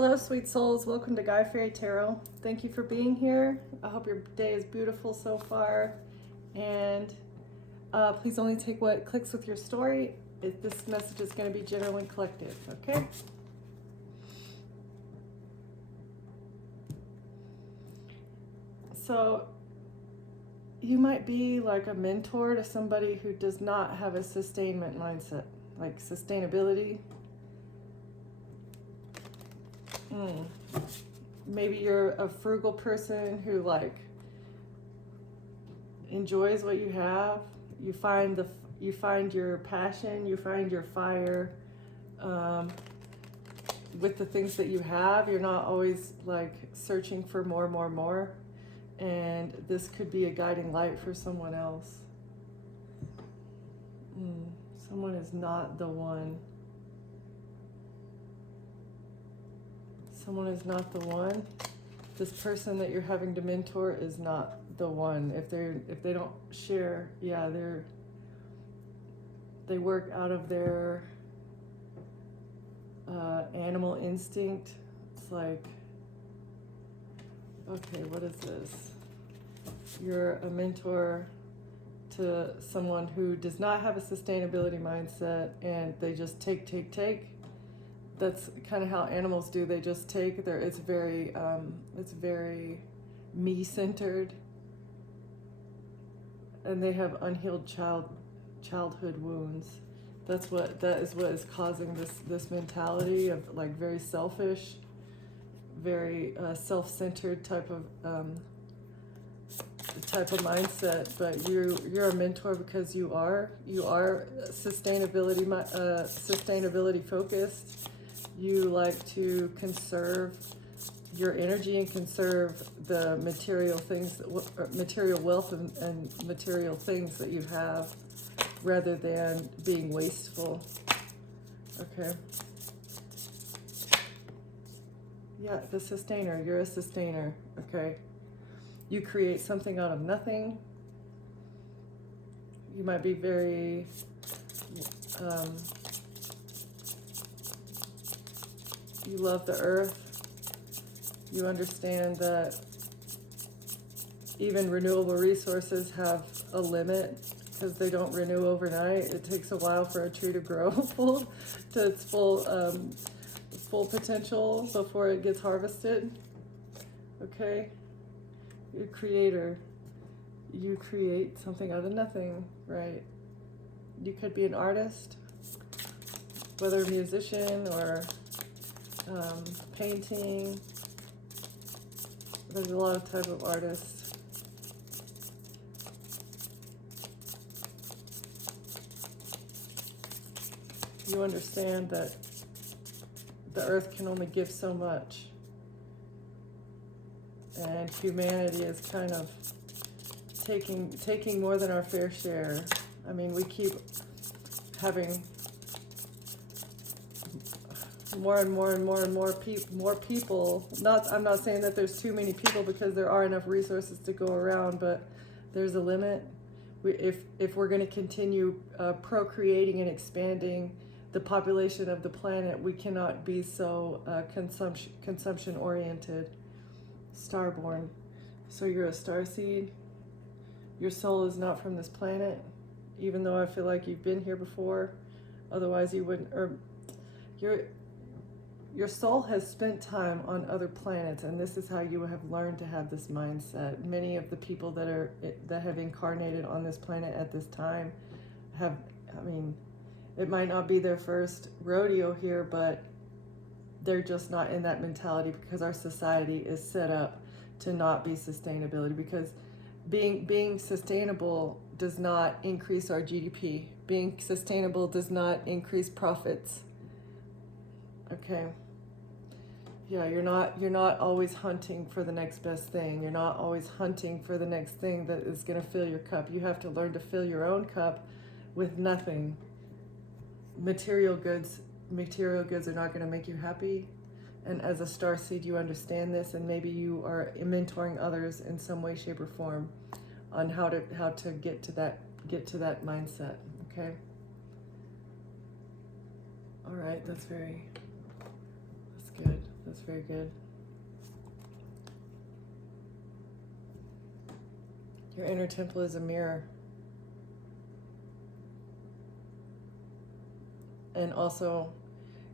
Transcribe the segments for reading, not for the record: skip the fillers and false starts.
Hello, sweet souls. Welcome to Guy Fairy Tarot. Thank you for being here. I hope your day is beautiful so far. And please only take what clicks with your story. This message is going to be general and collective, okay? So, you might be like a mentor to somebody who does not have a sustainment mindset, like sustainability. Maybe you're a frugal person who like enjoys what you have. You find your passion, you find your fire with the things that you have. You're not always like searching for more. And this could be a guiding light for someone else. Someone is not the one. Someone is not the one. This person that you're having to mentor is not the one. If they don't share, yeah, they work out of their animal instinct. It's like, okay, what is this? You're a mentor to someone who does not have a sustainability mindset, and they just take. That's kind of how animals do. They just take. It's very me-centered, and they have unhealed childhood wounds. That is what is causing this mentality of like very selfish, very self-centered type of mindset. But you're a mentor because you are sustainability focused. You like to conserve your energy and conserve the material things, material wealth and material things that you have, rather than being wasteful. Okay. Yeah, the sustainer. You're a sustainer. Okay. You create something out of nothing. You might be very you love the earth. You understand that even renewable resources have a limit because they don't renew overnight. It takes a while for a tree to grow to its full potential before it gets harvested. Okay? You're a creator. You create something out of nothing, right? You could be an artist, whether a musician or painting. There's a lot of type of artists. You understand that the earth can only give so much, and humanity is kind of taking more than our fair share. I mean, we keep having more people. I'm not saying that there's too many people, because there are enough resources to go around, but there's a limit. If we're going to continue procreating and expanding the population of the planet, we cannot be so consumption oriented. Starborn. So you're a starseed. Your soul is not from this planet, even though I feel like you've been here before. Otherwise you wouldn't. Or your soul has spent time on other planets, and this is how you have learned to have this mindset. Many of the people that have incarnated on this planet at this time have, I mean, it might not be their first rodeo here, but they're just not in that mentality, because our society is set up to not be sustainability, because being sustainable does not increase our GDP. Being sustainable does not increase profits. Okay. Yeah, you're not always hunting for the next best thing. You're not always hunting for the next thing that is going to fill your cup. You have to learn to fill your own cup with nothing. Material goods are not going to make you happy. And as a starseed, you understand this, and maybe you are mentoring others in some way, shape, or form on how to get to that mindset. Okay. All right, that's good. That's very good. Your inner temple is a mirror. And also,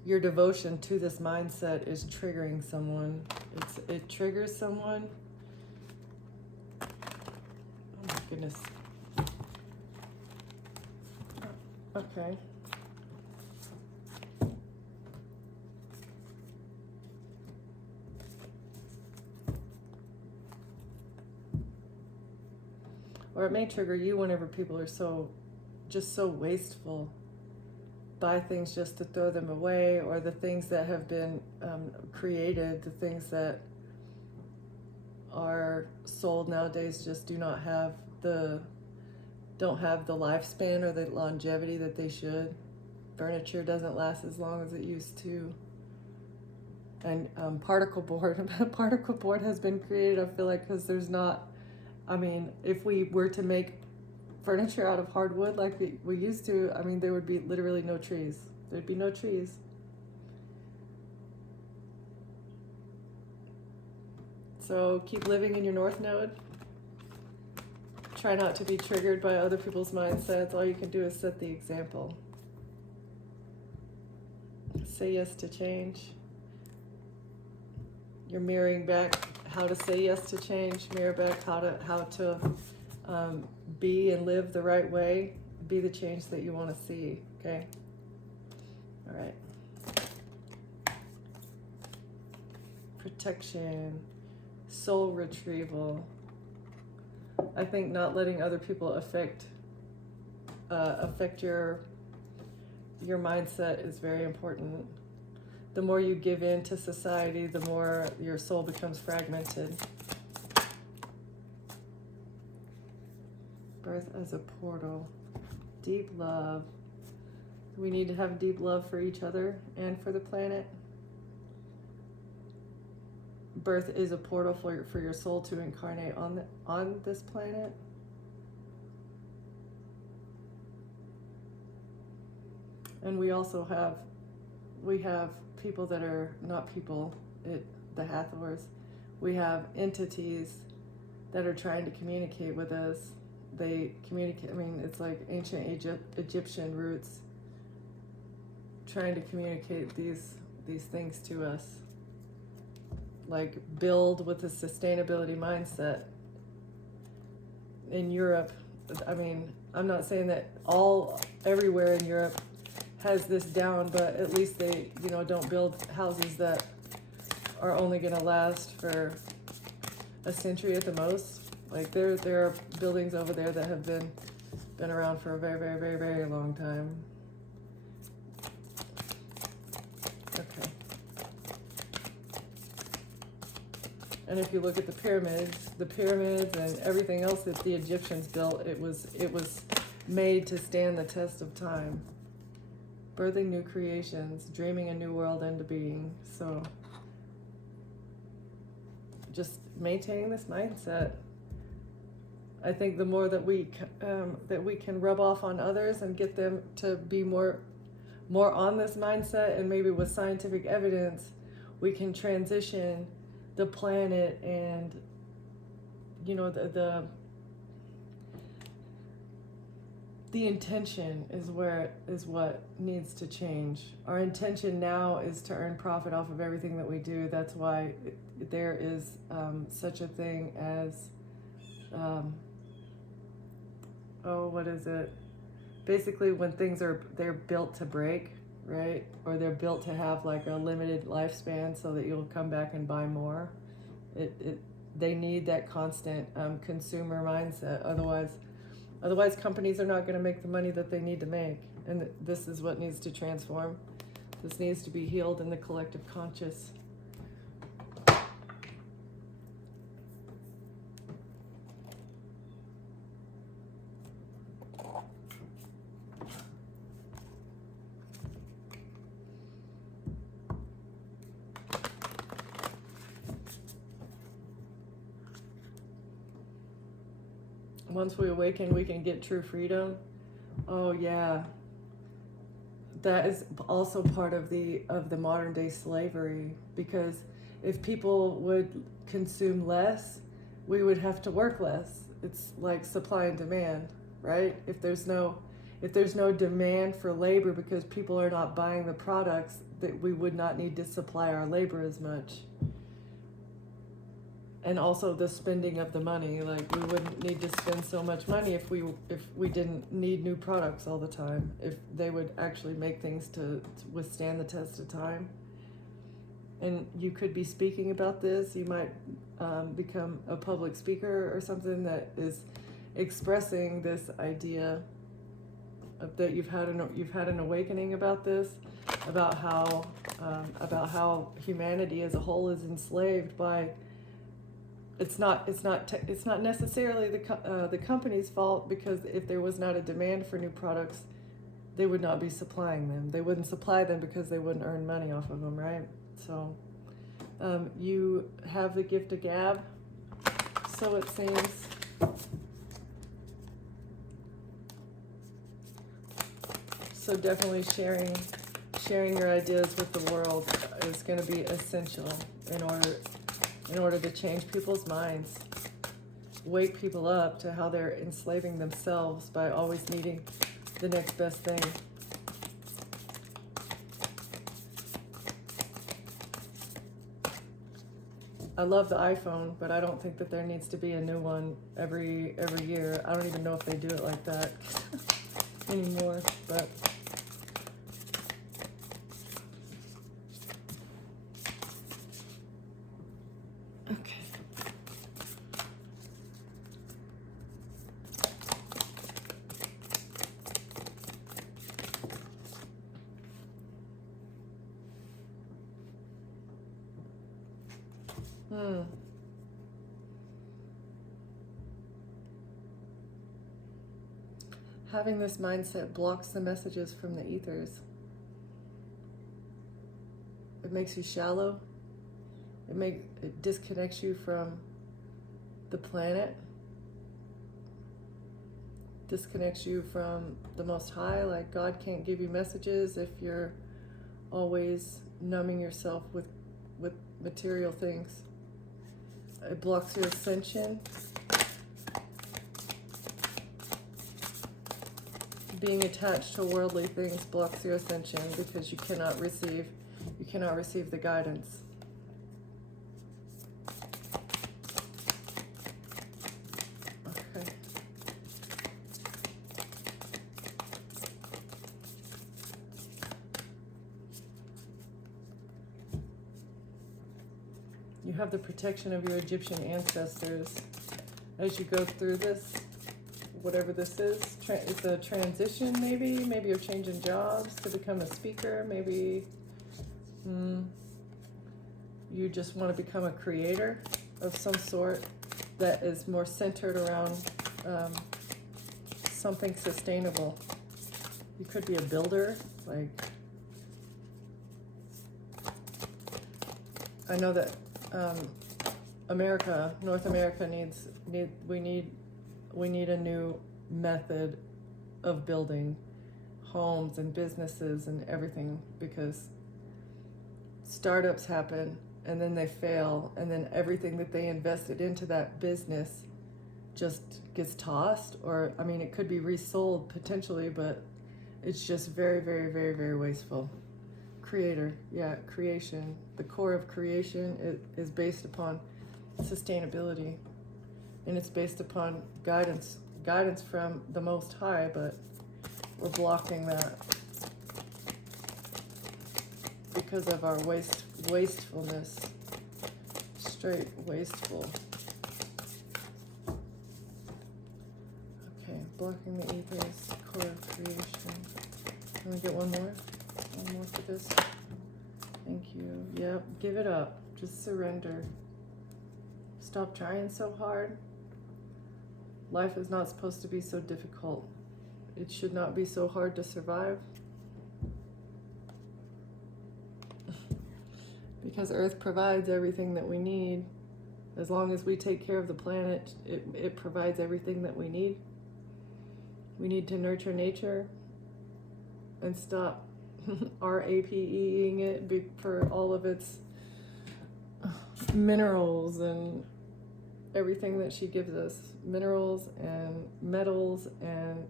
your devotion to this mindset is triggering someone. It triggers someone. Oh my goodness. Okay. Or it may trigger you whenever people are just so wasteful. Buy things just to throw them away, or the things that have been created, the things that are sold nowadays just don't have the lifespan or the longevity that they should. Furniture doesn't last as long as it used to. And particle board has been created, I feel like, because there's not, I mean, if we were to make furniture out of hardwood like we used to, I mean, there would be literally no trees. There'd be no trees. So keep living in your North Node. Try not to be triggered by other people's mindsets. All you can do is set the example. Say yes to change. You're mirroring back how to say yes to change. Mirror back how to be and live the right way. Be the change that you want to see. Okay. All right. Protection, soul retrieval. I think not letting other people affect your mindset is very important. The more you give in to society, the more your soul becomes fragmented. Birth as a portal. Deep love. We need to have deep love for each other and for the planet. Birth is a portal for your soul to incarnate on this planet. And we also have people that are not people, the Hathors. We have entities that are trying to communicate with us. They communicate, I mean, it's like ancient Egyptian roots trying to communicate these things to us. Like build with a sustainability mindset. In Europe, I mean, I'm not saying that everywhere in Europe has this down, but at least they, don't build houses that are only going to last for a century at the most. Like there are buildings over there that have been around for a very, very, very, very long time. Okay. And if you look at the pyramids and everything else that the Egyptians built, it was made to stand the test of time. Birthing new creations, dreaming a new world into being. So just maintaining this mindset. I think the more that we can rub off on others and get them to be more on this mindset, and maybe with scientific evidence, we can transition the planet and the intention is what needs to change. Our intention now is to earn profit off of everything that we do. That's why there is such a thing as what is it? Basically, when they're built to break, right? Or they're built to have like a limited lifespan so that you'll come back and buy more. They need that constant consumer mindset. Otherwise, companies are not going to make the money that they need to make. And this is what needs to transform. This needs to be healed in the collective conscious. Once we awaken, we can get true freedom. Oh yeah. that is also part of the modern day slavery, because if people would consume less, we would have to work less. It's like supply and demand, right? If there's no demand for labor because people are not buying the products, that we would not need to supply our labor as much. And also the spending of the money, like we wouldn't need to spend so much money if we didn't need new products all the time, if they would actually make things to withstand the test of time. And you could be speaking about this. You might become a public speaker or something that is expressing this idea of that you've had an awakening about this, about how humanity as a whole is enslaved by. It's not necessarily the company's fault, because if there was not a demand for new products, they would not be supplying them. They wouldn't supply them because they wouldn't earn money off of them, right? So you have the gift of gab, so it seems. So definitely sharing your ideas with the world is going to be essential in order to change people's minds, wake people up to how they're enslaving themselves by always needing the next best thing. I love the iPhone, but I don't think that there needs to be a new one every year. I don't even know if they do it like that anymore, but okay. Having this mindset blocks the messages from the ethers. It makes you shallow. It disconnects you from the planet. Disconnects you from the Most High. Like, God can't give you messages if you're always numbing yourself with material things. It blocks your ascension. Being attached to worldly things blocks your ascension, because you cannot receive the guidance. Okay. You have the protection of your Egyptian ancestors as you go through this. Whatever this is, it's a transition, maybe you're changing jobs to become a speaker, maybe you just want to become a creator of some sort that is more centered around something sustainable. You could be a builder, like, I know that North America we need a new method of building homes and businesses and everything, because startups happen and then they fail, and then everything that they invested into that business just gets tossed, or I mean, it could be resold potentially, but it's just very, very, very, very wasteful. Creation. The core of creation is based upon sustainability. And it's based upon guidance from the Most High, but we're blocking that because of our wastefulness, straight wasteful. Okay, blocking the ethers, core of creation. Can we get one more for this? Thank you. Yep, give it up. Just surrender. Stop trying so hard. Life is not supposed to be so difficult. It should not be so hard to survive. Because Earth provides everything that we need. As long as we take care of the planet, it provides everything that we need. We need to nurture nature and stop RAPEing it for all of its minerals and everything that she gives us, minerals and metals and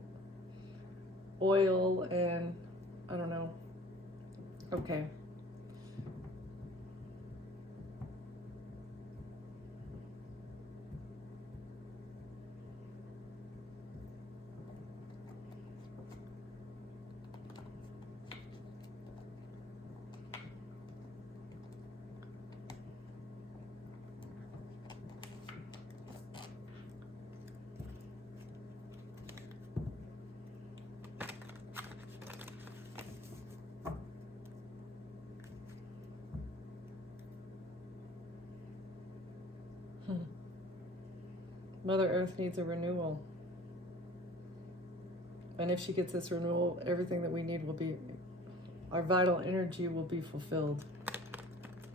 oil and I don't know. Okay. Mother Earth needs a renewal. And if she gets this renewal, everything that we need will be, our vital energy will be fulfilled.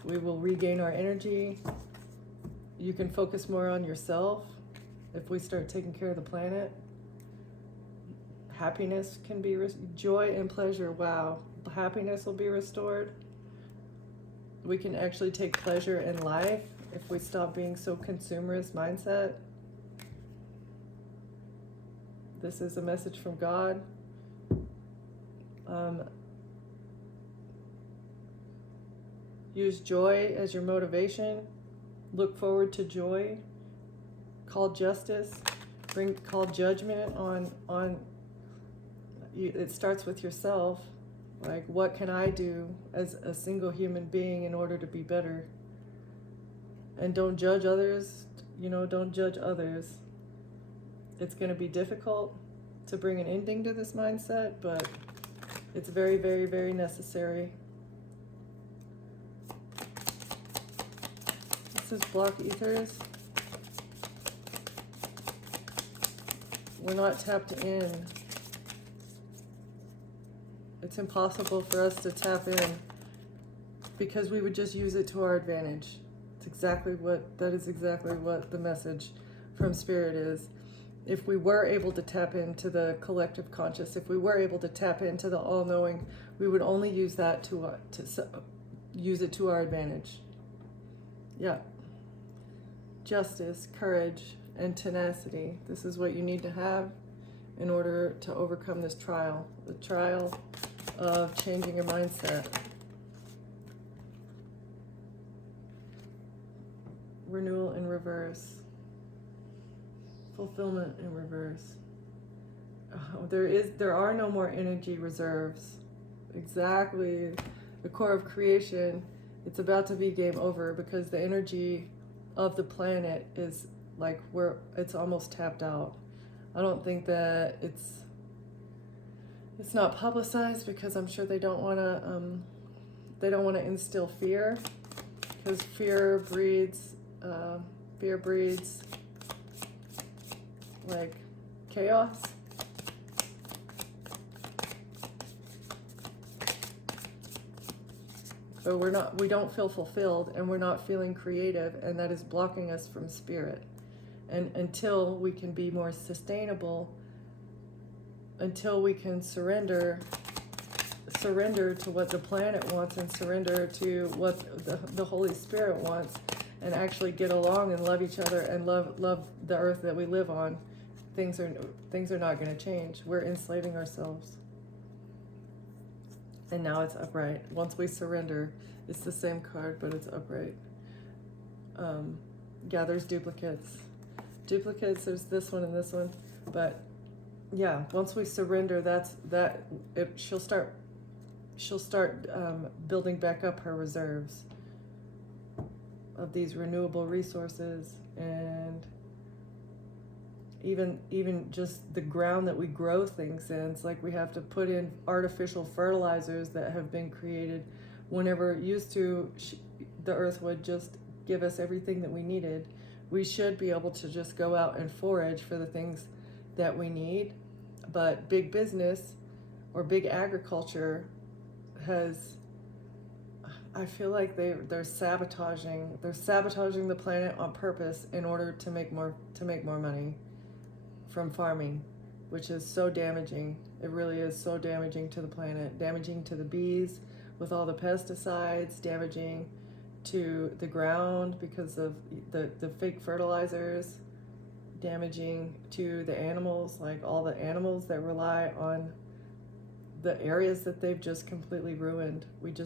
We will regain our energy. You can focus more on yourself if we start taking care of the planet. Happiness can be, joy and pleasure, wow. Happiness will be restored. We can actually take pleasure in life if we stop being so consumerist mindset. This is a message from God. Use joy as your motivation. Look forward to joy. Call justice. Call judgment on. It starts with yourself. Like, what can I do as a single human being in order to be better? And don't judge others. Don't judge others. It's going to be difficult to bring an ending to this mindset, but it's very, very, very necessary. This is block ethers. We're not tapped in. It's impossible for us to tap in because we would just use it to our advantage. That is exactly what the message from Spirit is. If we were able to tap into the collective conscious, if we were able to tap into the all-knowing, we would only use that to use it to our advantage. Yeah. Justice, courage, and tenacity. This is what you need to have in order to overcome this trial. The trial of changing your mindset. Renewal in reverse. Fulfillment in reverse. There are no more energy reserves. Exactly. The core of creation, it's about to be game over because the energy of the planet is like it's almost tapped out. I don't think that it's not publicized because I'm sure they don't want to instill fear, because fear breeds like chaos. But we don't feel fulfilled, and we're not feeling creative, and that is blocking us from spirit. And until we can be more sustainable, until we can surrender to what the planet wants and surrender to what the Holy Spirit wants, and actually get along and love each other and love the earth that we live on, things are not going to change. We're enslaving ourselves. And now it's upright. Once we surrender, it's the same card, but it's upright. Yeah, there's duplicates. There's this one and this one, but yeah, once we surrender, she'll start building back up her reserves of these renewable resources, and even just the ground that we grow things in. It's like we have to put in artificial fertilizers that have been created. Whenever it used to, the earth would just give us everything that we needed. We should be able to just go out and forage for the things that we need. But big business or big agriculture I feel like they're sabotaging the planet on purpose in order to make more money from farming, which is so damaging. It really is so damaging to the planet, damaging to the bees with all the pesticides, damaging to the ground because of the fake fertilizers, damaging to the animals, like all the animals that rely on the areas that they've just completely ruined. What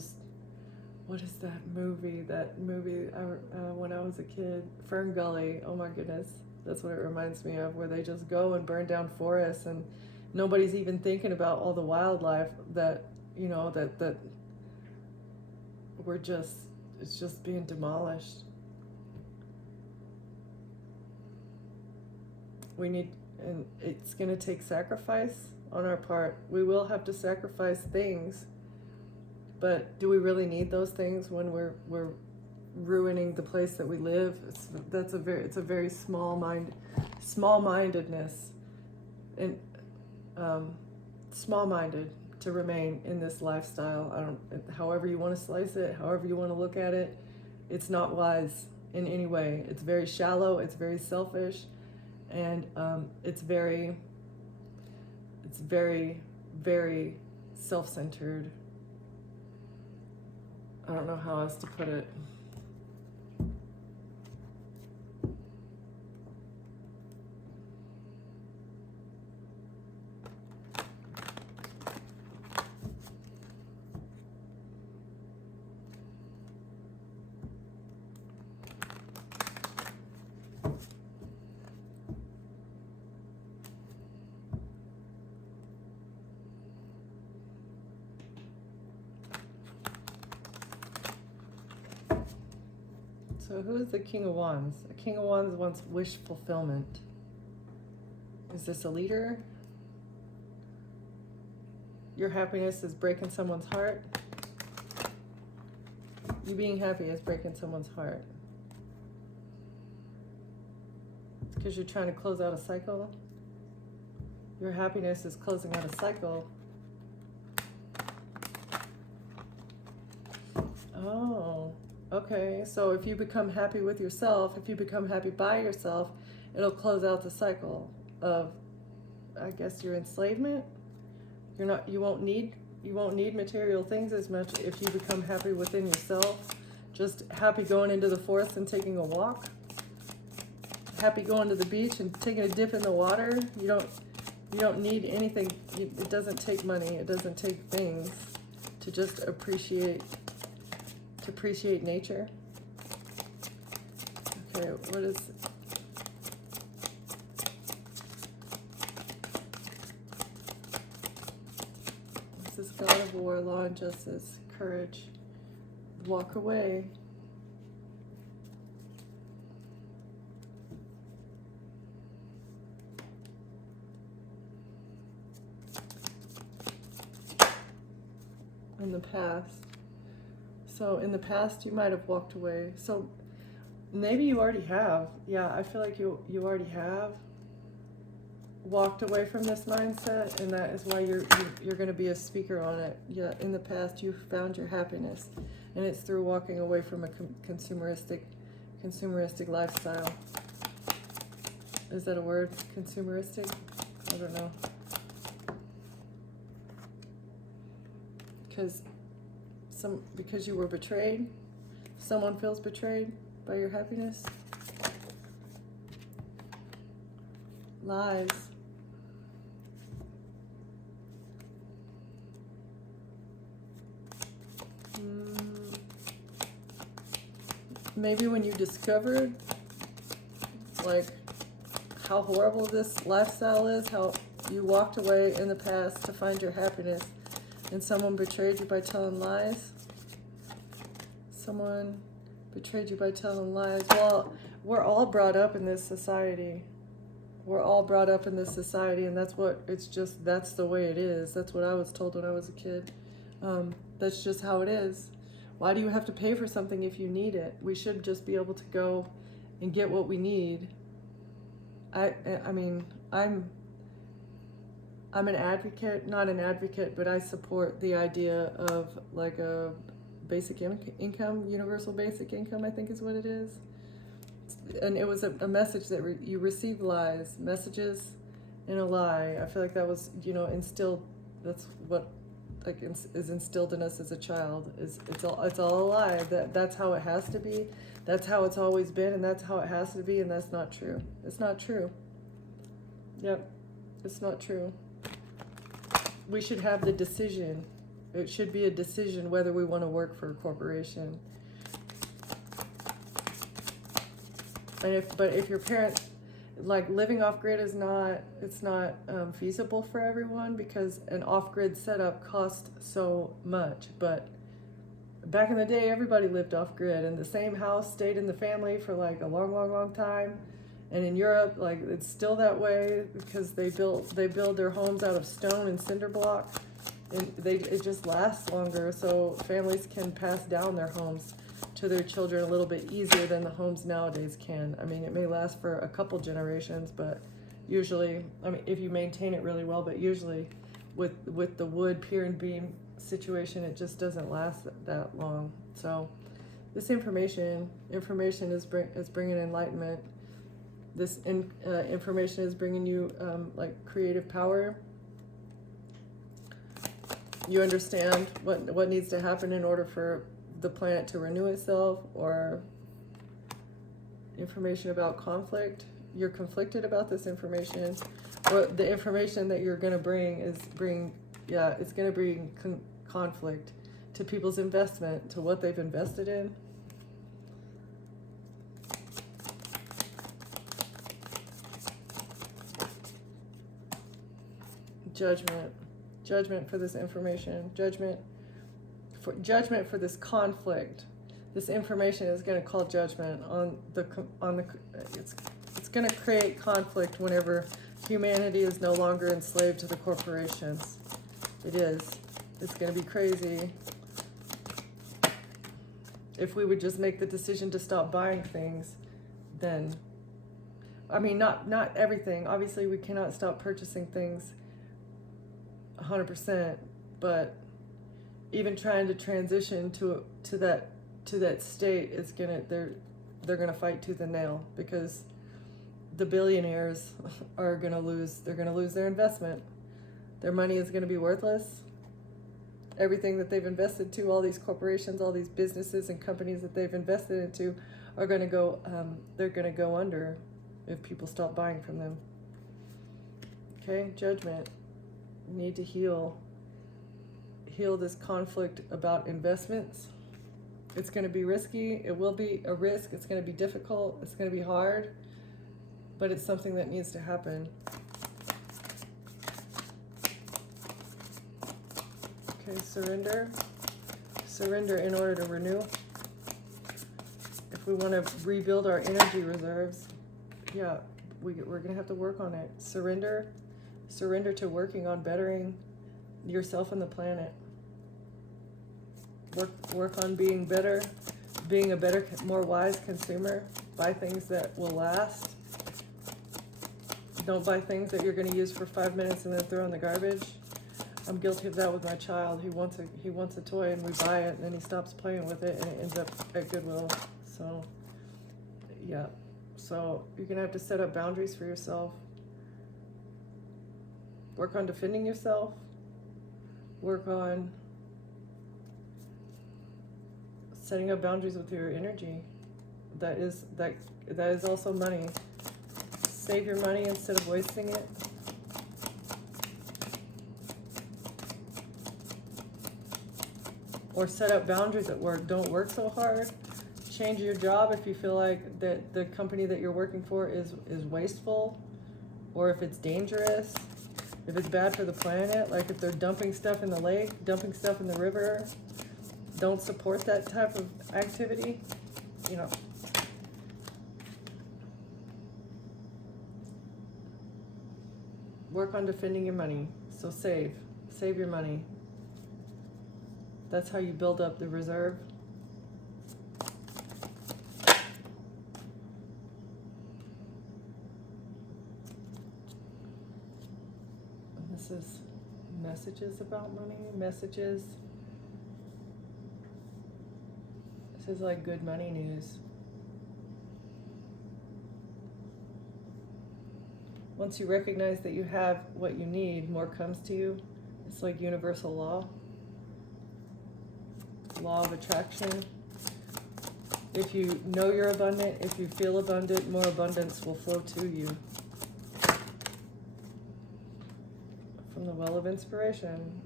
is that movie? When I was a kid, Fern Gully. Oh my goodness, that's what it reminds me of, where they just go and burn down forests, and nobody's even thinking about all the wildlife that that it's just being demolished. And it's going to take sacrifice on our part. We will have to sacrifice things, but do we really need those things when we're ruining the place that we live? It's a very small-mindedness, and small-minded to remain in this lifestyle. However you want to slice it, however you want to look at it, it's not wise in any way. It's very shallow. It's very selfish, and it's very, very self-centered. I don't know how else to put it. So who is the King of Wands? A King of Wands wants wish fulfillment. Is this a leader? Your happiness is breaking someone's heart. You being happy is breaking someone's heart. It's because you're trying to close out a cycle. Your happiness is closing out a cycle. Oh. Okay, so if you become happy with yourself, if you become happy by yourself, it'll close out the cycle of, I guess, your enslavement. You won't need material things as much if you become happy within yourself. Just happy going into the forest and taking a walk. Happy going to the beach and taking a dip in the water. You don't need anything. It doesn't take money. It doesn't take things to just appreciate nature. Okay, what is... This is God of War, Law and Justice, Courage. Walk away. In the past. So in the past, you might have walked away. So maybe you already have. Yeah, I feel like you already have walked away from this mindset, and that is why you're going to be a speaker on it. Yeah, in the past, you found your happiness, and it's through walking away from a consumeristic lifestyle. Is that a word? Consumeristic? I don't know. Because you were betrayed. Someone feels betrayed by your happiness. Lies. Maybe when you discovered like how horrible this lifestyle is, how you walked away in the past to find your happiness, and someone betrayed you by telling lies. Someone betrayed you by telling lies. Well, we're all brought up in this society. We're all brought up in this society, and that's the way it is. That's what I was told when I was a kid. That's just how it is. Why do you have to pay for something if you need it? We should just be able to go and get what we need. I mean, I'm an advocate, not an advocate, but I support the idea of like a basic income, universal basic income, I think is what it is. And it was a message that you receive lies, messages in a lie. I feel like that was, instilled. That's what is instilled in us as a child. It's all a lie. That's how it has to be. That's how it's always been, and that's how it has to be, and that's not true. It's not true. Yep, it's not true. We should have the decision. It should be a decision whether we want to work for a corporation. And if your parents, like, living off grid is not, it's not feasible for everyone, because an off grid setup costs so much. But back in the day, everybody lived off grid, and the same house stayed in the family for like a long time. And in Europe, like, it's still that way, because they build their homes out of stone and cinder block, and it just lasts longer, so families can pass down their homes to their children a little bit easier than the homes nowadays can. I mean, it may last for a couple generations, but usually, I mean, if you maintain it really well, but usually with the wood pier and beam situation, it just doesn't last that long. So this information is bringing enlightenment. This information is bringing you like creative power. You understand what needs to happen in order for the planet to renew itself, or information about conflict. You're conflicted about this information, or the information that you're going to bring it's going to bring conflict to people's investment, to what they've invested in. Judgment for this information, judgment for this conflict. This information is going to call judgment on the it's going to create conflict whenever humanity is no longer enslaved to the corporations. It is. It's going to be crazy. If we would just make the decision to stop buying things, then, I mean, not everything. Obviously, we cannot stop purchasing things 100%, but even trying to transition to that state is they're gonna fight tooth and nail, because the billionaires are gonna lose their investment. Their money is gonna be worthless. Everything that they've invested to, all these corporations, all these businesses and companies that they've invested into, are gonna go. They're gonna go under if people stop buying from them. Okay, judgment. We need to heal this conflict about investments. It's going to be risky. It will be a risk. It's going to be difficult. It's going to be hard, but it's something that needs to happen. Okay, surrender in order to renew. If we want to rebuild our energy reserves, we're going to have to work on it. Surrender to working on bettering yourself and the planet. Work on being better, being a better, more wise consumer. Buy things that will last. Don't buy things that you're going to use for 5 minutes and then throw in the garbage. I'm guilty of that with my child. He wants a toy, and we buy it, and then he stops playing with it, and it ends up at Goodwill. So, yeah. So you're going to have to set up boundaries for yourself. Work on defending yourself. Work on setting up boundaries with your energy. That is also money. Save your money instead of wasting it. Or set up boundaries at work. Don't work so hard. Change your job if you feel like that the company that you're working for is wasteful, or if it's dangerous, if it's bad for the planet, like if they're dumping stuff in the lake, dumping stuff in the river. Don't support that type of activity. Work on defending your money. So save your money. That's how you build up the reserve. This is messages about money. Messages. This is like good money news. Once you recognize that you have what you need, more comes to you. It's like universal law of attraction. If you know you're abundant, if you feel abundant, more abundance will flow to you. From the well of inspiration.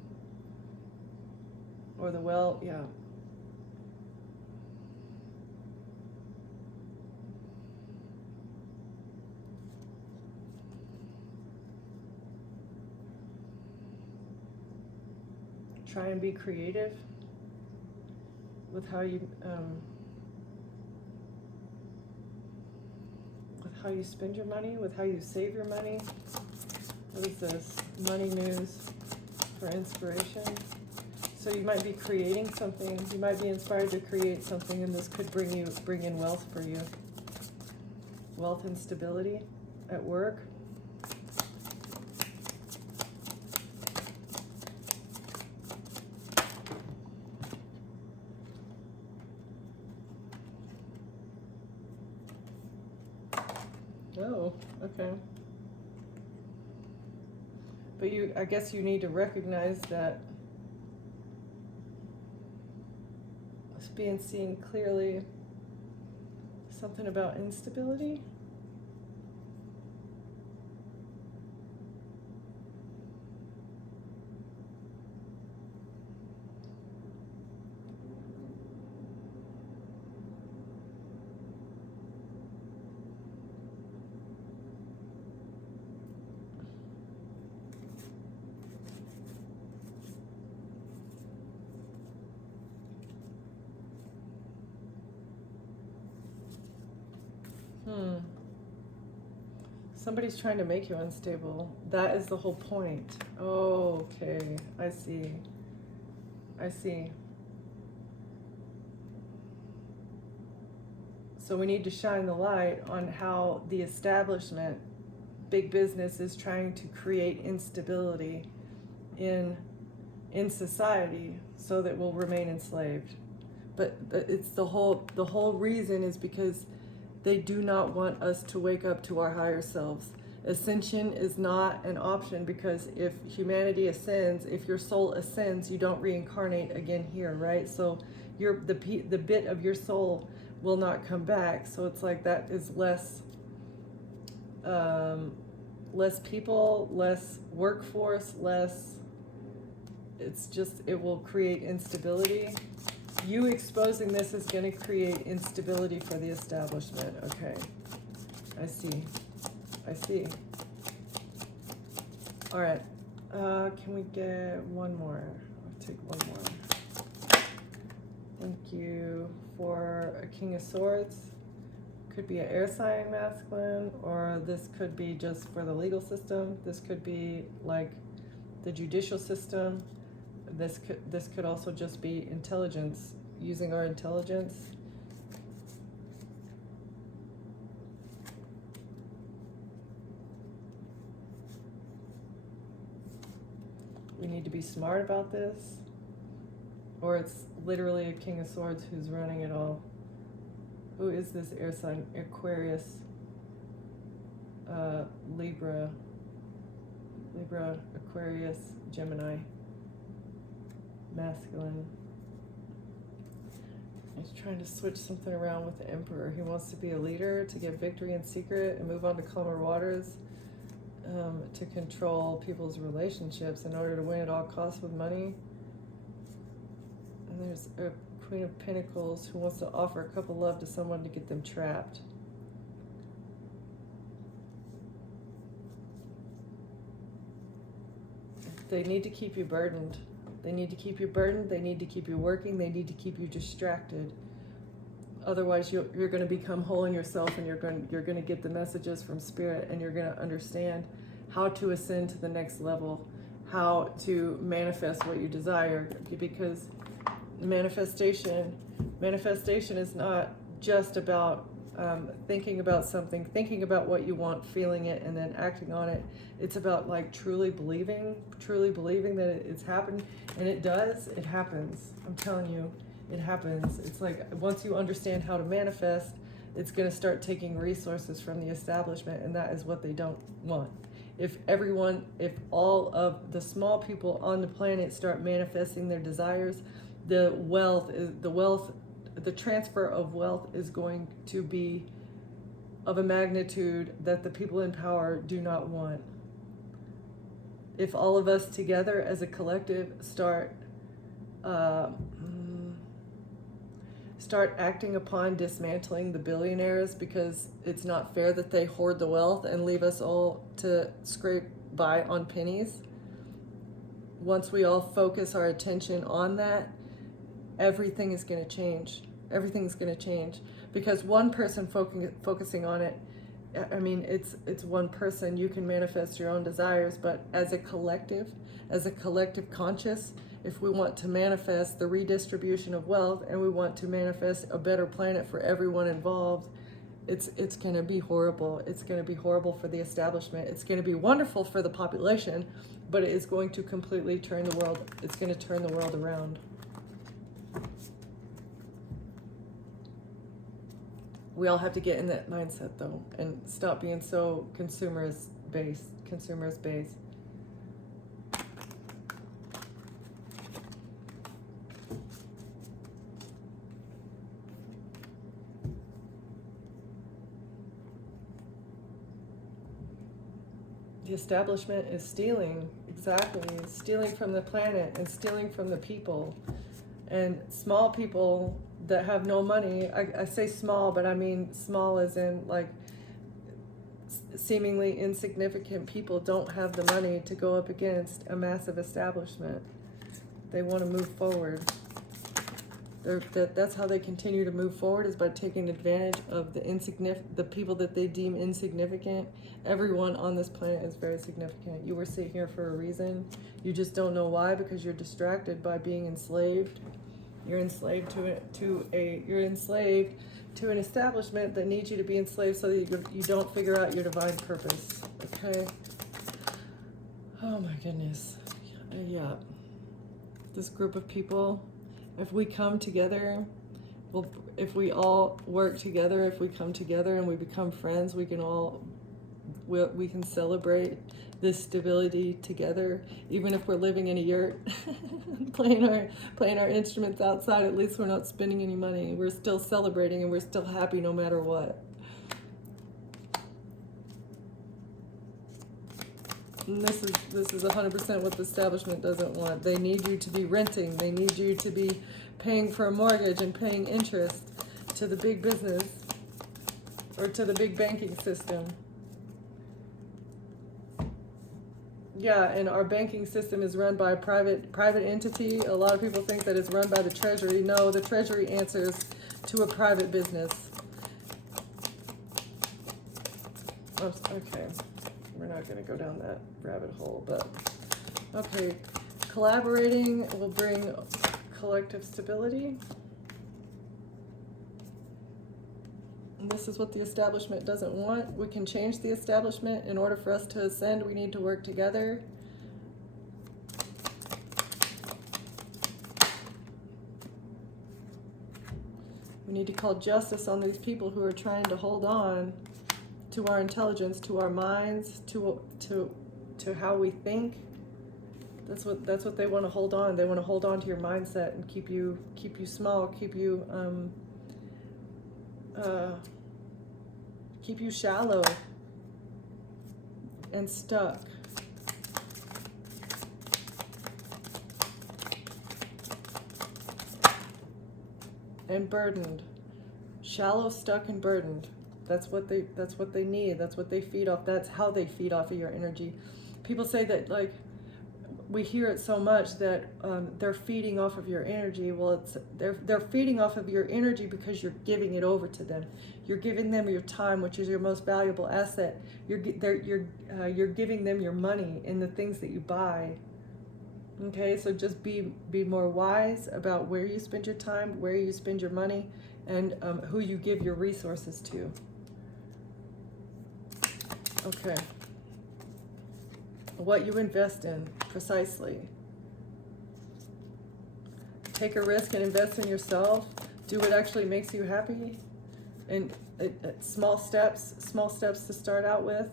Or the well, yeah. Try and be creative with how you spend your money, with how you save your money. What is this? Money news for inspiration. So you might be creating something. You might be inspired to create something, and this could bring in wealth for you. Wealth and stability at work. Oh, okay. But I guess you need to recognize that it's being seen clearly. Something about instability. Somebody's trying to make you unstable. That is the whole point. Oh, okay. I see. I see. So we need to shine the light on how the establishment, big business, is trying to create instability in society so that we'll remain enslaved. But it's the whole reason is because they do not want us to wake up to our higher selves. Ascension is not an option, because if humanity ascends, if your soul ascends, you don't reincarnate again here, right? So the bit of your soul will not come back. So it's like that is less people, less workforce, it will create instability. You exposing this is going to create instability for the establishment. Okay. I see. All right. Can we get one more? I'll take one more. Thank you for a King of Swords. Could be an air sign masculine, or this could be just for the legal system. This could be like the judicial system. This could also just be intelligence, using our intelligence. We need to be smart about this, or it's literally a King of Swords who's running it all. Who is this air sign? Aquarius, Libra, Aquarius, Gemini. Masculine. He's trying to switch something around with the Emperor. He wants to be a leader, to get victory in secret and move on to calmer waters, to control people's relationships in order to win at all costs with money. And there's a Queen of Pentacles who wants to offer a cup of love to someone to get them trapped. They need to keep you burdened. They need to keep you burdened. They need to keep you working. They need to keep you distracted. Otherwise, you're going to become whole in yourself, and you're going to get the messages from Spirit, and you're going to understand how to ascend to the next level, how to manifest what you desire. Because manifestation is not just about thinking about something, thinking about what you want, feeling it, and then acting on it. It's about like truly believing that it's happened, and it does. It happens. I'm telling you, it happens. It's like once you understand how to manifest, it's going to start taking resources from the establishment, and that is what they don't want. if all of the small people on the planet start manifesting their desires, the transfer of wealth is going to be of a magnitude that the people in power do not want. If all of us together as a collective start acting upon dismantling the billionaires, because it's not fair that they hoard the wealth and leave us all to scrape by on pennies. Once we all focus our attention on that, everything is going to change. Everything's going to change, because one person focusing on it, I mean, it's one person. You can manifest your own desires, but as a collective conscious, if we want to manifest the redistribution of wealth and we want to manifest a better planet for everyone involved, it's going to be horrible. It's going to be horrible for the establishment. It's going to be wonderful for the population, but it is going to completely turn the world. It's going to turn the world around. We all have to get in that mindset, though, and stop being so consumerist based. The establishment is stealing, stealing from the planet and stealing from the people. And small people that have no money, I say small, but I mean small as in like seemingly insignificant people, don't have the money to go up against a massive establishment. They want to move forward. That's how they continue to move forward, is by taking advantage of the people that they deem insignificant. Everyone on this planet is very significant. You were sitting here for a reason. You just don't know why, because you're distracted by being enslaved. You're enslaved you're enslaved to an establishment that needs you to be enslaved so that you don't figure out your divine purpose. Okay? Oh my goodness. Yeah. This group of people, if we come together, if we all work together, if we come together and we become friends, we can celebrate this stability together. Even if we're living in a yurt, playing our instruments outside, at least we're not spending any money. We're still celebrating and we're still happy no matter what. And this is 100% what the establishment doesn't want. They need you to be renting. They need you to be paying for a mortgage and paying interest to the big business or to the big banking system. Yeah, and our banking system is run by a private entity. A lot of people think that it's run by the Treasury. No, the Treasury answers to a private business. Okay. We're not going to go down that rabbit hole, but okay. Collaborating will bring collective stability. And this is what the establishment doesn't want. We can change the establishment. In order for us to ascend, we need to work together. We need to call justice on these people who are trying to hold on to our intelligence, to our minds, to how we think. That's what they want to hold on. They want to hold on to your mindset and keep you small, keep you shallow and stuck. And burdened. Shallow, stuck, and burdened. That's what they need. That's what they feed off. That's how they feed off of your energy. People say that, like, we hear it so much that they're feeding off of your energy. Well, they're feeding off of your energy because you're giving it over to them. You're giving them your time, which is your most valuable asset. You're giving them your money in the things that you buy. Okay, so just be more wise about where you spend your time, where you spend your money, and who you give your resources to. Okay. What you invest in, precisely. Take a risk and invest in yourself. Do what actually makes you happy. And small steps to start out with.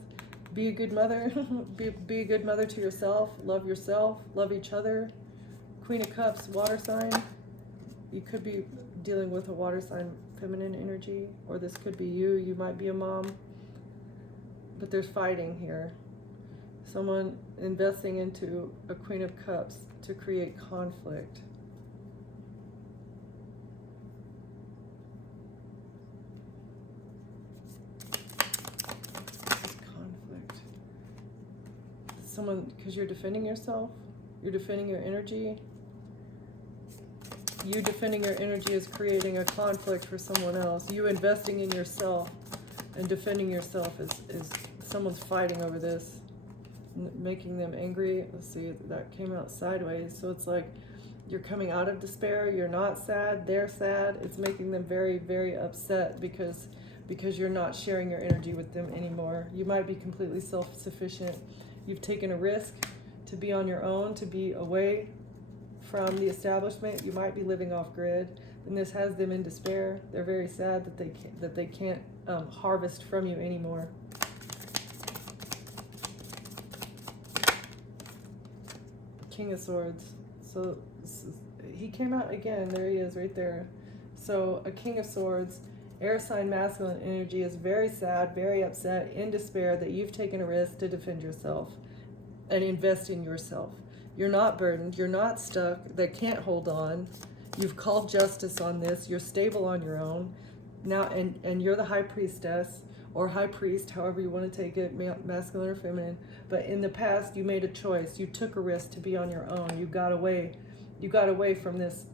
Be a good mother. be a good mother to yourself. Love each other. Queen of Cups, water sign. You could be dealing with a water sign feminine energy, or this could be you. You might be a mom, but there's fighting here. Someone investing into a Queen of Cups to create conflict. Conflict. Someone, because you're defending yourself, you're defending your energy. You defending your energy is creating a conflict for someone else. You investing in yourself and defending yourself is someone's fighting over this, making them angry. Let's see, that came out sideways. So it's like you're coming out of despair. You're not sad. They're sad. It's making them very, very upset because you're not sharing your energy with them anymore. You might be completely self-sufficient. You've taken a risk to be on your own, to be away from the establishment. You might be living off grid, and this has them in despair. They're very sad that they can't harvest from you anymore. King of Swords. So he came out again. There he is, right there. So a King of Swords, air sign masculine energy, is very sad, very upset, in despair that you've taken a risk to defend yourself and invest in yourself. You're not burdened. You're not stuck. They can't hold on. You've called justice on this. You're stable on your own now, and you're the high priestess or high priest, however you want to take it, masculine or feminine. But in the past, you made a choice. You took a risk to be on your own. You got away. You got away from this.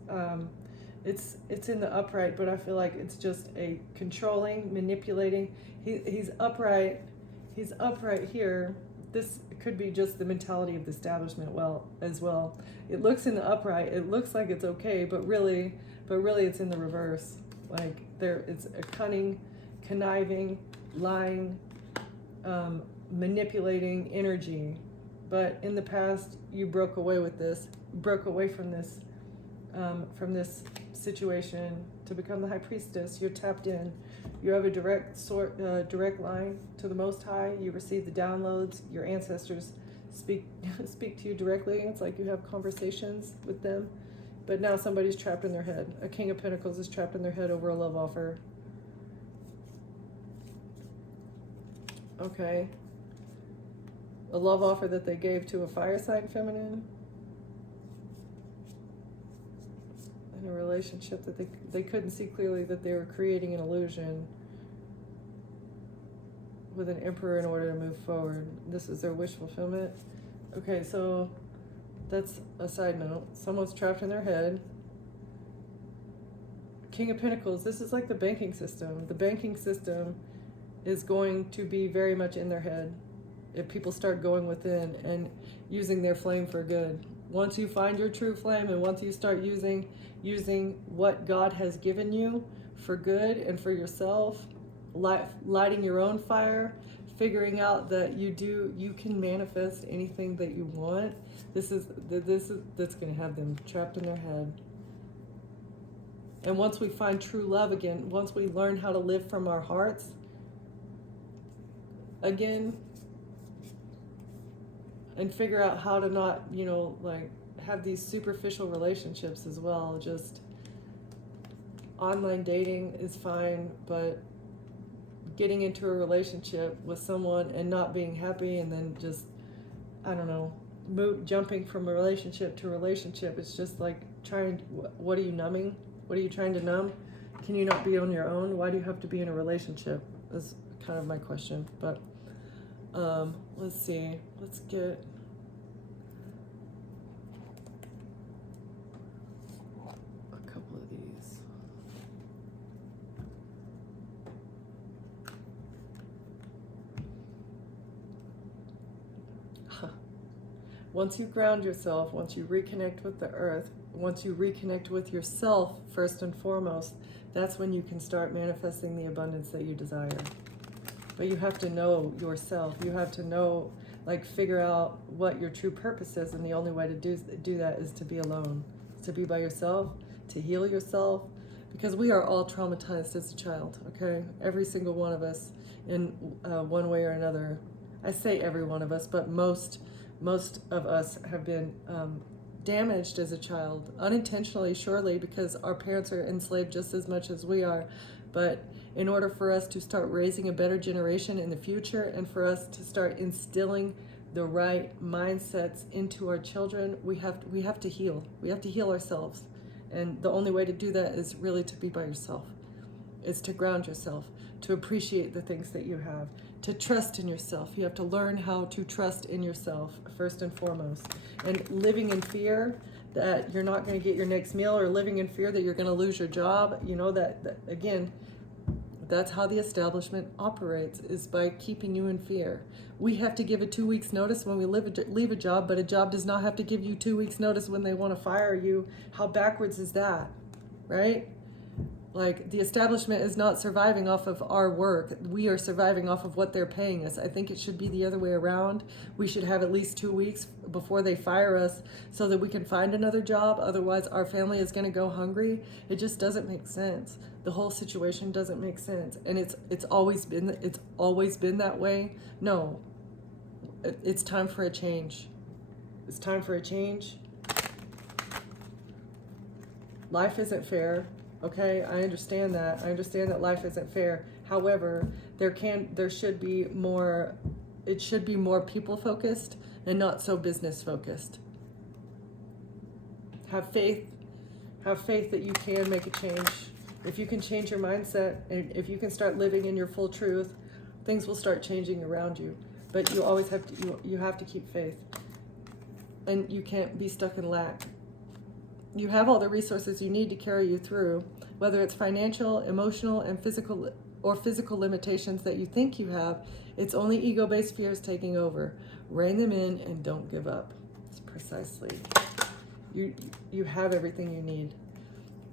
It's in the upright, but I feel like it's just a controlling, manipulating. He's upright. He's upright here. This could be just the mentality of the establishment as well. It looks in the upright, it looks like it's okay, but really it's in the reverse. Like it's a cunning, conniving, lying, manipulating energy. But in the past, you broke away from this situation to become the high priestess. You're tapped in. You have a direct line to the Most High. You receive the downloads. Your ancestors speak to you directly. It's like you have conversations with them. But now somebody's trapped in their head. A King of Pentacles is trapped in their head over a love offer. Okay. A love offer that they gave to a fire sign feminine. In a relationship that they couldn't see clearly, that they were creating an illusion with an emperor in order to move forward. This is their wish fulfillment. Okay, so that's a side note. Someone's trapped in their head. King of Pentacles, this is like the banking system. The banking system is going to be very much in their head if people start going within and using their flame for good. Once you find your true flame and once you start using what God has given you for good and for yourself, lighting your own fire, figuring out that you can manifest anything that you want. That's going to have them trapped in their head. And once we find true love again, once we learn how to live from our hearts again, and figure out how to not, have these superficial relationships as well. Just online dating is fine, but getting into a relationship with someone and not being happy, and then just, jumping from a relationship to a relationship, it's just like what are you numbing? What are you trying to numb? Can you not be on your own? Why do you have to be in a relationship? That's kind of my question. But let's see. Let's get a couple of these. Once you ground yourself, once you reconnect with the earth, once you reconnect with yourself first and foremost, that's when you can start manifesting the abundance that you desire. But you have to know yourself. You have to know, figure out what your true purpose is, and the only way to do that is to be alone, to be by yourself, to heal yourself, because we are all traumatized as a child, okay? Every single one of us in one way or another. I say every one of us, but most of us have been damaged as a child, unintentionally, surely, because our parents are enslaved just as much as we are. But in order for us to start raising a better generation in the future, and for us to start instilling the right mindsets into our children, we have to heal. We have to heal ourselves. And the only way to do that is really to be by yourself. It's to ground yourself, to appreciate the things that you have, to trust in yourself. You have to learn how to trust in yourself, first and foremost. And living in fear that you're not going to get your next meal, or living in fear that you're going to lose your job, you know, that again, that's how the establishment operates, is by keeping you in fear. We have to give a 2 weeks notice when we leave a job, but a job does not have to give you 2 weeks notice when they want to fire you. How backwards is that, right? Like, the establishment is not surviving off of our work. We are surviving off of what they're paying us. I think it should be the other way around. We should have at least 2 weeks before they fire us so that we can find another job. Otherwise, our family is going to go hungry. It just doesn't make sense. The whole situation doesn't make sense. And it's always been that way. No. It's time for a change. It's time for a change. Life isn't fair. Okay, I understand that. I understand that life isn't fair. However, there should be more, it should be more people focused and not so business focused. Have faith that you can make a change. If you can change your mindset, and if you can start living in your full truth, things will start changing around you. But you always have to, you have to keep faith. And you can't be stuck in lack. You have all the resources you need to carry you through, whether it's financial, emotional, and physical limitations that you think you have. It's only ego-based fears taking over. Rein them in and don't give up. It's precisely. You have everything you need.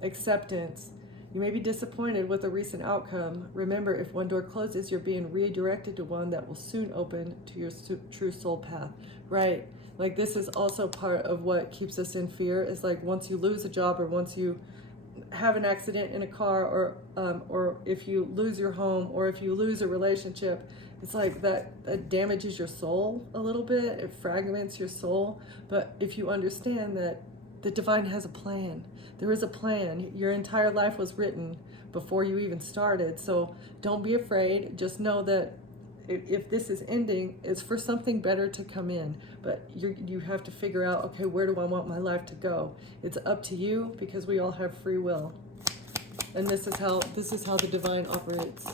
Acceptance. You may be disappointed with a recent outcome. Remember, if one door closes, you're being redirected to one that will soon open to your true soul path. Right. Like, this is also part of what keeps us in fear, is like, once you lose a job, or once you have an accident in a car, or if you lose your home, or if you lose a relationship, it's like that damages your soul a little bit. It fragments your soul. But if you understand that the divine has a plan, there is a plan. Your entire life was written before you even started. So don't be afraid. Just know that if this is ending, it's for something better to come in. But you have to figure out, okay, where do I want my life to go? It's up to you, because we all have free will. And this is how the divine operates.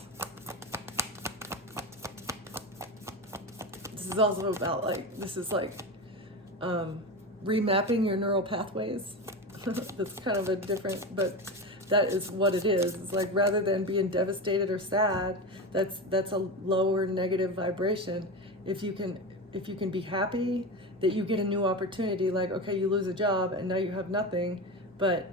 This is also about, like, remapping your neural pathways. That's kind of a different, but that is what it is. It's like, rather than being devastated or sad, that's a lower negative vibration. If you can be happy that you get a new opportunity, like, okay, you lose a job and now you have nothing, but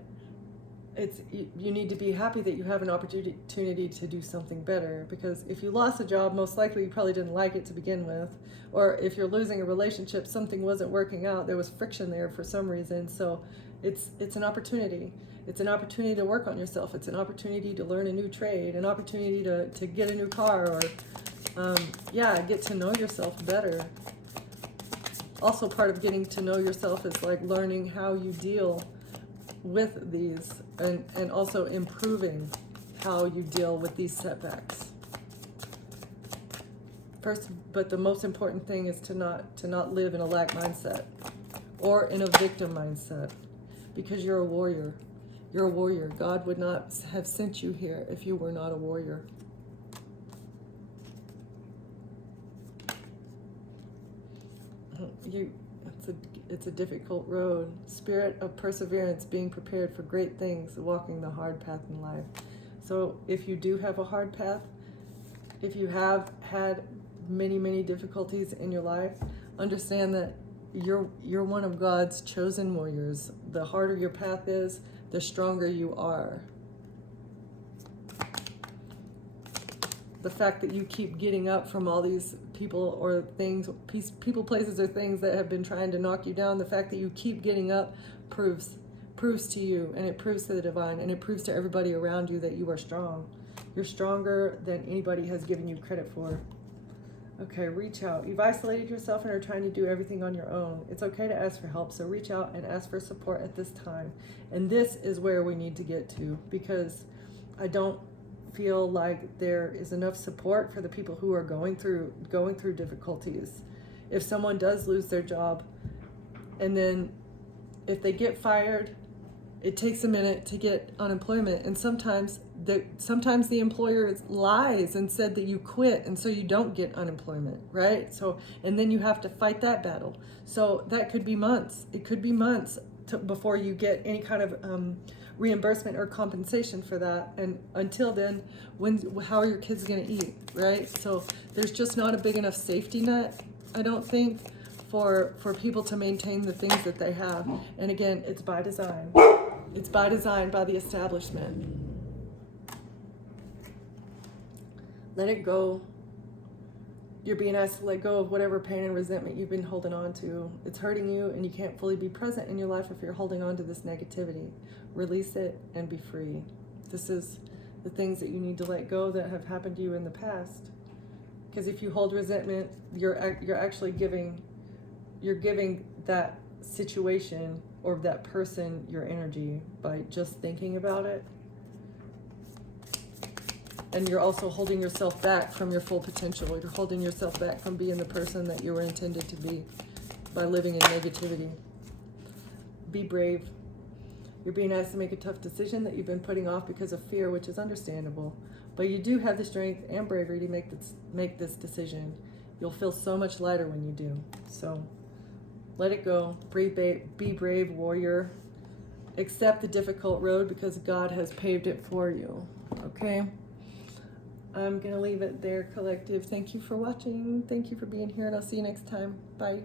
you need to be happy that you have an opportunity to do something better. Because if you lost a job, most likely you probably didn't like it to begin with. Or if you're losing a relationship, something wasn't working out, there was friction there for some reason. So it's an opportunity. It's an opportunity to work on yourself. It's an opportunity to learn a new trade, an opportunity to get a new car, or get to know yourself better. Also, part of getting to know yourself is like learning how you deal with these, and also improving how you deal with these setbacks. First, but the most important thing is to not live in a lack mindset or in a victim mindset, because you're a warrior. You're a warrior. God would not have sent you here if you were not a warrior. It's a difficult road. Spirit of perseverance, being prepared for great things, walking the hard path in life. So if you do have a hard path, if you have had many, many difficulties in your life, understand that you're one of God's chosen warriors. The harder your path is, the stronger you are. The fact that you keep getting up from all these people or things, people, places, or things that have been trying to knock you down, the fact that you keep getting up proves to you, and it proves to the divine, and it proves to everybody around you that you are strong. You're stronger than anybody has given you credit for. Okay, reach out. You've isolated yourself and are trying to do everything on your own. It's okay to ask for help, so reach out and ask for support at this time. And this is where we need to get to, because I don't feel like there is enough support for the people who are going through difficulties. If someone does lose their job, and then if they get fired, it takes a minute to get unemployment, and sometimes the employer lies and said that you quit, and so you don't get unemployment, right? So, and then you have to fight that battle. So that could be months. It could be months before you get any kind of reimbursement or compensation for that. And until then, how are your kids going to eat, right? So there's just not a big enough safety net, I don't think, for people to maintain the things that they have. And again, it's by design. It's by design by the establishment. Let it go. You're being asked to let go of whatever pain and resentment you've been holding on to. It's hurting you, and you can't fully be present in your life if you're holding on to this negativity. Release it and be free. This is the things that you need to let go that have happened to you in the past. Because if you hold resentment, you're actually giving that situation or that person your energy by just thinking about it. And you're also holding yourself back from your full potential. You're holding yourself back from being the person that you were intended to be by living in negativity. Be brave. You're being asked to make a tough decision that you've been putting off because of fear, which is understandable. But you do have the strength and bravery to make this decision. You'll feel so much lighter when you do. So let it go. Be brave, warrior. Accept the difficult road because God has paved it for you. Okay? I'm going to leave it there, collective. Thank you for watching. Thank you for being here, and I'll see you next time. Bye.